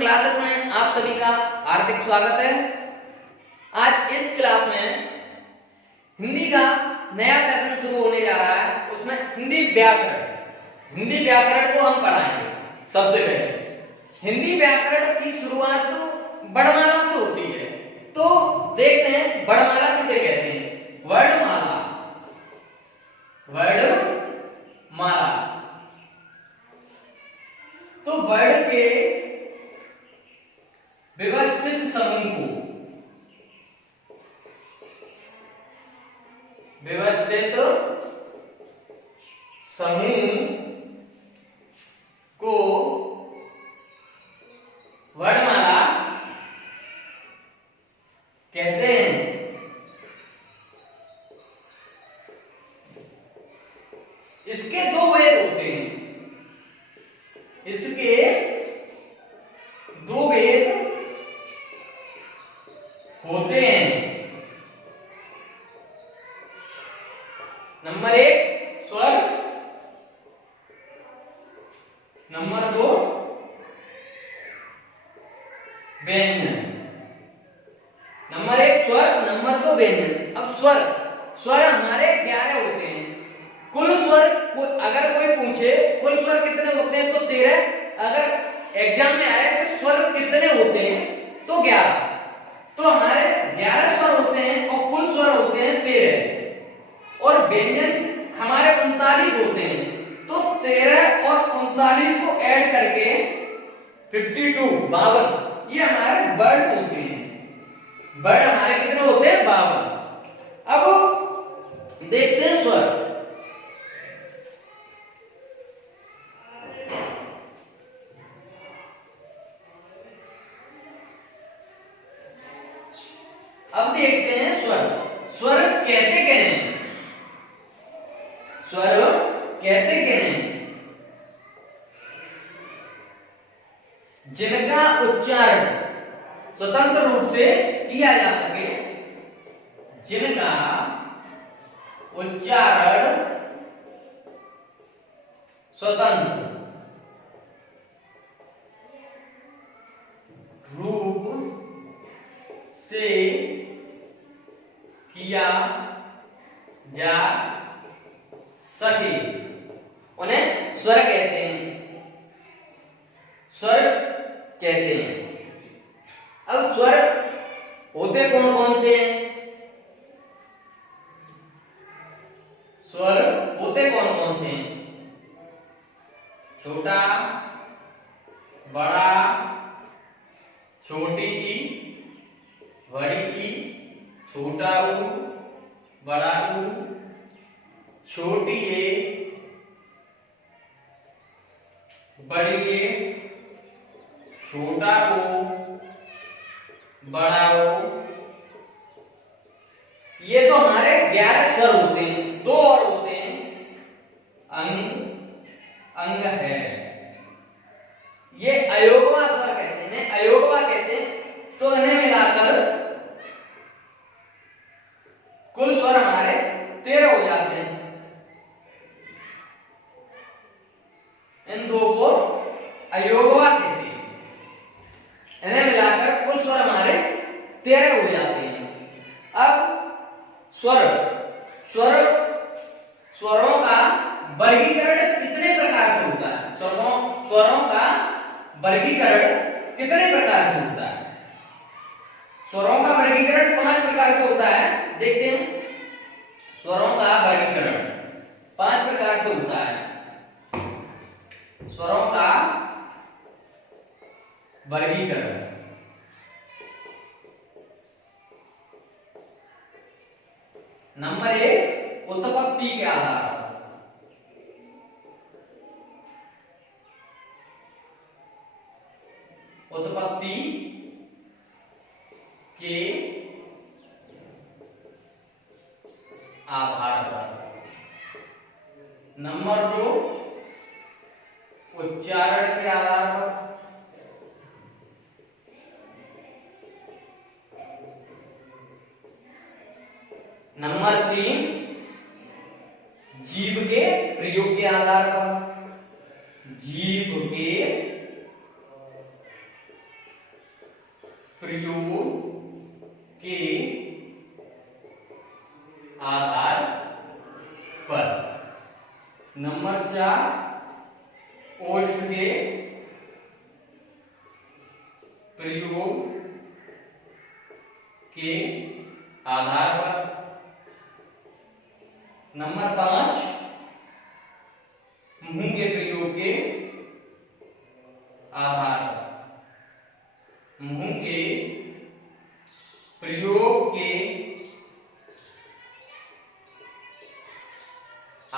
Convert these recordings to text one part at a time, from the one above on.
Classes में आप सभी का हार्दिक स्वागत है। आज इस क्लास में हिंदी का नया सेशन शुरू होने जा रहा है। उसमें हिंदी व्याकरण को हम पढ़ाएंगे। सबसे पहले हिंदी व्याकरण की शुरुआत तो वर्णमाला से होती है। तो देखते हैं वर्णमाला किसे कहते हैं। वर्णमाला तो वर्ण के व्यवस्थित समूह को वर्णमाला कहते हैं। इसके दो भेद होते हैं। इसके दो भेद होते हैं। नंबर 1 स्वर, नंबर 2 व्यंजन। नंबर 1 स्वर, नंबर 2 व्यंजन। अब स्वर हमारे 11 होते हैं। कुल स्वर अगर कोई पूछे कुल स्वर कितने होते हैं तो 13। अगर एग्जाम में आए तो स्वर कितने होते हैं तो 11। तो हमारे 11 स्वर होते हैं और कुल स्वर होते हैं 13। और व्यंजन हमारे 39 होते हैं। तो 13 और 39 को ऐड करके 52 ये हमारे वर्ण होते हैं। वर्ण हमारे कितने होते हैं 52। अब देखते हैं स्वर। अब देखते हैं स्वर कहते हैं जिनका उच्चारण स्वतंत्र रूप से किया जा सके। जिनका उच्चारण स्वतंत्र रूप से किया जा सके उन्हें स्वर कहते हैं। अब स्वर होते कौन कौन से हैं? स्वर होते कौन कौन से हैं? छोटा, बड़ा, छोटी ई, बड़ी ई, छोटा ऊ, बड़ा ऊ, छोटी ए, बड़ी ए, छोटा ओ, बड़ा ओ। ये तो हमारे 11 स्वर होते हैं। दो और होते हैं अंग है। ये अयोगवा स्वर कहते हैं। अयोगवा कहते हैं। तो इन्हें मिलाकर कुल स्वर हमारे 13 हो जाते हैं। इन दो को अयोगवा कहते हैं। इन्हें मिलाकर कुल स्वर हमारे 13 हो जाते हैं। अब स्वरों का वर्गीकरण कितने प्रकार से होता है? स्वरों का वर्गीकरण कितने प्रकार से होता है? स्वरों का वर्गीकरण 5 प्रकार से होता है। देखते हैं स्वरों का वर्गीकरण 5 प्रकार से होता है। स्वरों का वर्गीकरण नंबर 1 उत्पत्ति के आधार पर। उत्पत्ति के आधार पर। नंबर 2 उच्चारण के आधार पर। नंबर 3 जीव के प्रयोग के आधार पर। जीव के प्रयोग के आधार पर। नंबर 4 ओष्ठ के प्रयोग के आधार पर। नंबर 5 मुंह के प्रयोग के आधार पर। मुंह के प्रयोग के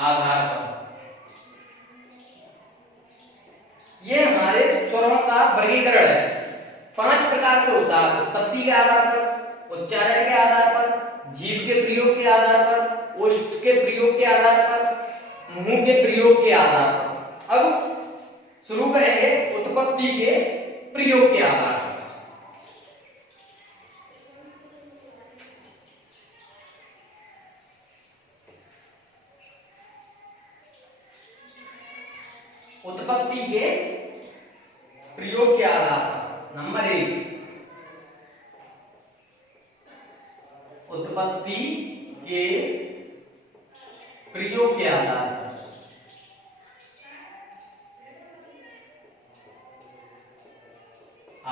आधार पर। यह हमारे स्वरों का वर्गीकरण है। 5 प्रकार से होता है। उत्पत्ति के आधार पर, उच्चारण के आधार पर, जीभ के प्रयोग के आधार पर, ओष्ठ के प्रयोग के आधार पर, मुंह के प्रयोग के आधार पर। अब शुरू करेंगे उत्पत्ति के प्रयोग के आधार पर। उत्पत्ति के प्रयोग के आधार पर। नंबर 1 उत्पत्ति के प्रयोग के आधार पर।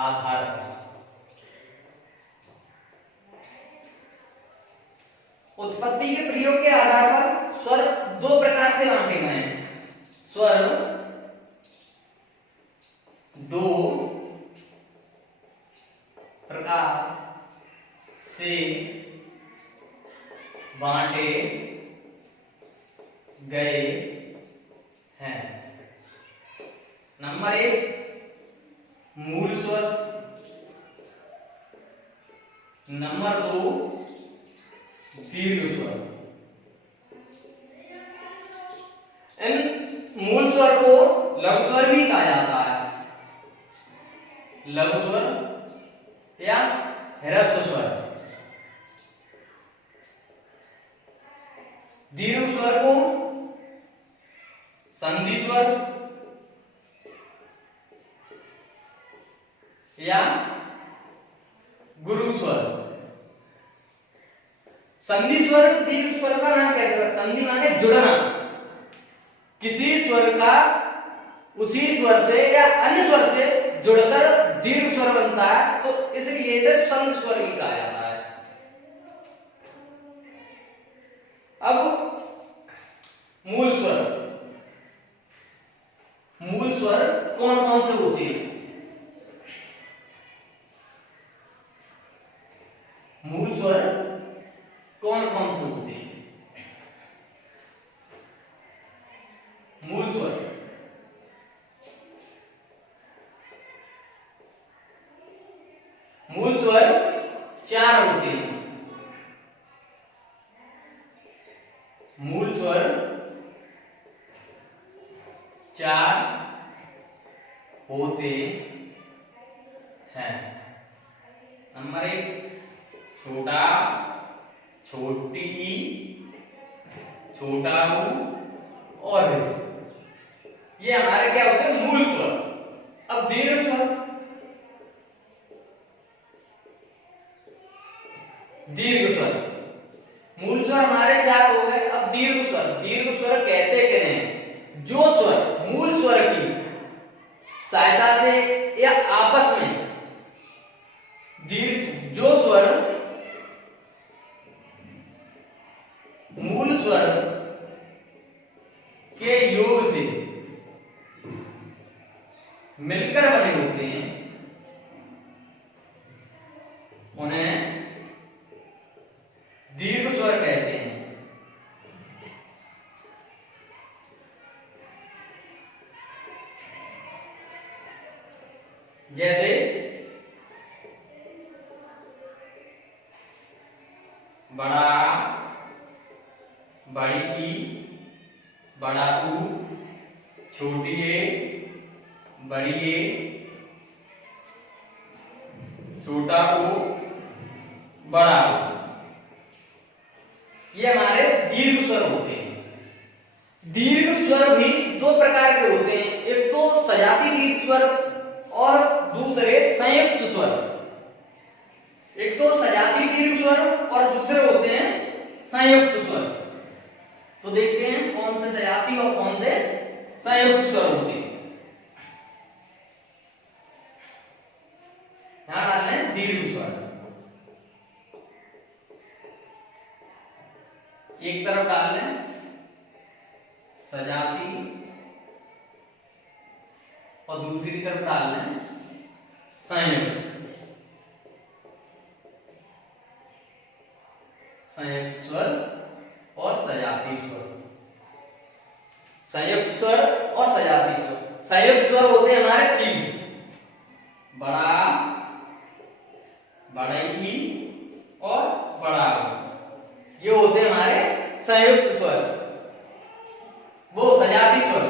आधार पर। उत्पत्ति के प्रयोग के आधार पर स्वर 2 प्रकार से बांटे गए हैं। स्वर 2 प्रकार से बांटे गए हैं। नंबर 1 मूल स्वर। नंबर 2 दीर्घ स्वर। इन मूल स्वर को लघु स्वर भी कहा जाता है। लघु स्वर या ह्रस्व स्वर। दीर्घ स्वर को संधि स्वर या गुरु स्वर। संधि स्वर दीर्घ स्वर का नाम कैसे? संधि माने जुड़ना। किसी स्वर का उसी स्वर से या अन्य स्वर से जुड़कर दीर्घ स्वर बनता है, तो इसलिए इसे संधि स्वर भी कहा जाता है। अब मूल स्वर। मूल स्वर कौन कौन से होते हैं? मूल स्वर कौन कौन से होते हैं? मूल स्वर मूल स्वर 4 होते हैं। मूल स्वर 4 होते हैं। नंबर 1 छोटा, छोटी, छोटा ऊ और ऋषि। ये हमारे क्या होते हैं? मूल स्वर। अब दीर्घ स्वर। दीर्घ स्वर। मूल स्वर हमारे 4 हो गए। अब दीर्घ स्वर। दीर्घ स्वर कहते हैं जो स्वर मूल स्वर की सहायता से या आपस में दीर्घ जो स्वर मूल स्वर के योग से मिलकर बने होते हैं, उन्हें दीर्घ स्वर कहते हैं। जैसे बड़ा, बड़ी ई, बड़ा ऊ, छोटी ए, बड़ी ए, छोटा ऊ, बड़ा ऊ। ये हमारे दीर्घ स्वर होते हैं। दीर्घ स्वर भी 2 प्रकार के होते हैं। एक तो सजाती दीर्घ स्वर और दूसरे संयुक्त स्वर। दीर्घ स्वर। एक तरफ डाल लें सजाती और दूसरी तरफ डाल लें संयुक्त। संयुक्त स्वर और सजाती स्वर। संयुक्त स्वर और सजाती स्वर। संयुक्त स्वर होते हैं हमारे तीन, बड़ा, बड़ई और बड़ा। ये होते हैं हमारे संयुक्त स्वर। वो सजाती स्वर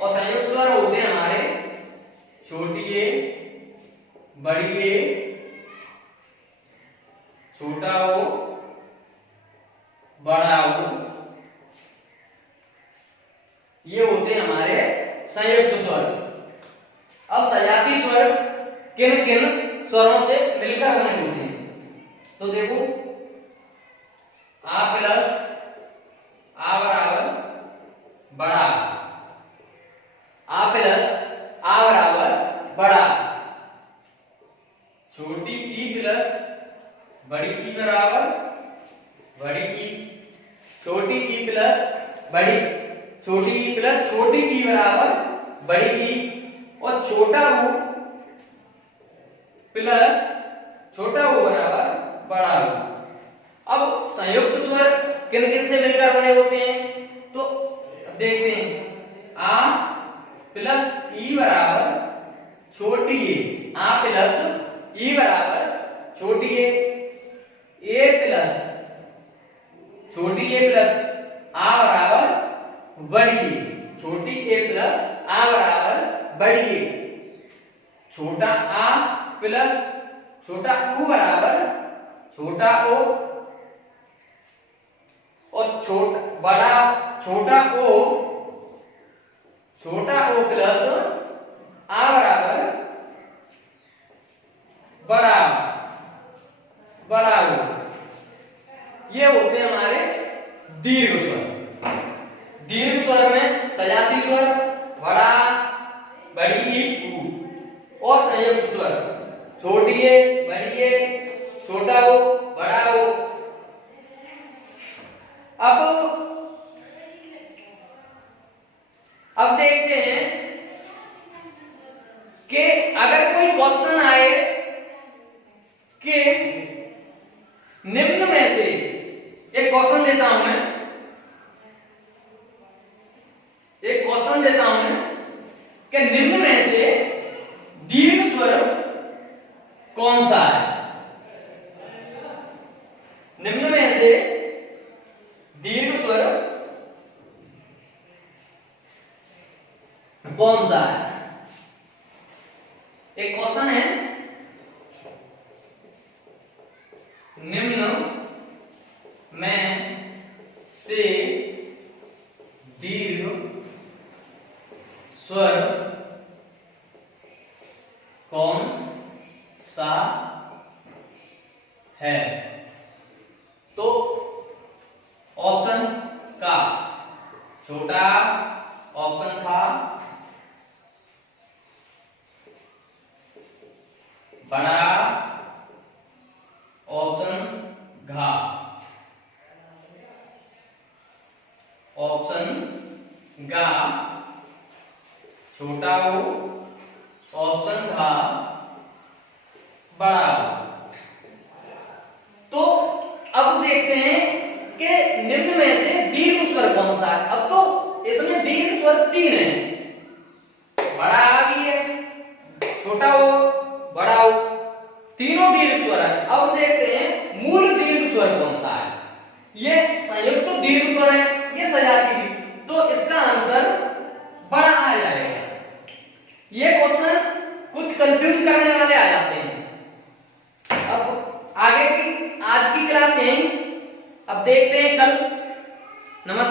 और संयुक्त स्वर होते हैं हमारे छोटी ए, बड़ी ए, छोटा ओ, बड़ा ओ। ये होते हैं हमारे संयुक्त स्वर। अब सजाती स्वर किन किन स्वरों से मिलकर बने होते हैं, तो देखो आ प्लस आ बराबर बड़ा, आ प्लस आ बराबर बड़ा, छोटी ई प्लस बड़ी ई बराबर बड़ी ई, छोटी ई प्लस बड़ी, छोटी ई प्लस छोटी ई बराबर बड़ी ई, और छोटा ऊ प्लस छोटा ऊ बराबर बड़ा ऊ। अब संयुक्त स्वर किन किन से मिलकर बने होते हैं, तो देखते हैं आ प्लस ई बराबर छोटी ए, आ प्लस ई बराबर छोटी ए प्लस छोटी ए प्लस आ बराबर बड़ी ए, छोटी ए प्लस आ बराबर बड़ी ए, छोटा आ प्लस छोटा ऊ बराबर छोटा ओ, और छोटा ओ प्लस आ बराबर बड़ा ओ। ये होते हैं हमारे दीर्घ स्वर। दीर्घ स्वर में सजाती स्वर बड़ा, बड़ी ई, ऊ, और संयुक्त स्वर छोटी ए, बड़ी ए, छोटा ओ, बड़ा ओ। अब देखते हैं कि अगर कोई क्वेश्चन आए कि निम्न में से, एक क्वेश्चन देता हूं मैं, एक क्वेश्चन देता हूं मैं कि निम्न में से दीर्घ स्वर कौन सा है। निम्न में से दीर्घ स्वर कौन सा है। एक क्वेश्चन है, निम्न में से दीर्घ स्वर कौन सा है, तो ऑप्शन का छोटा, ऑप्शन था बड़ा, ऑप्शन घा, ऑप्शन गा छोटा ओ, ऑप्शन घा बड़ा ओ। तो अब देखते हैं कि निम्न में से दीर्घ स्वर कौन सा है। अब तो इसमें दीर्घ स्वर तीन है, बड़ा आ भी है, छोटा ओ, बड़ा ओ, तीनों दीर्घ स्वर है। अब देखते हैं मूल दीर्घ स्वर कौन सा है। ये संयुक्त तो दीर्घ स्वर है, ये सजाती भी, तो इसका आंसर बड़ा आ जाएगा। ये क्वेश्चन कुछ कंफ्यूज करने वाले आ जाते हैं। अब आगे की आज की क्लास यहीं, अब देखते हैं कल। नमस्कार।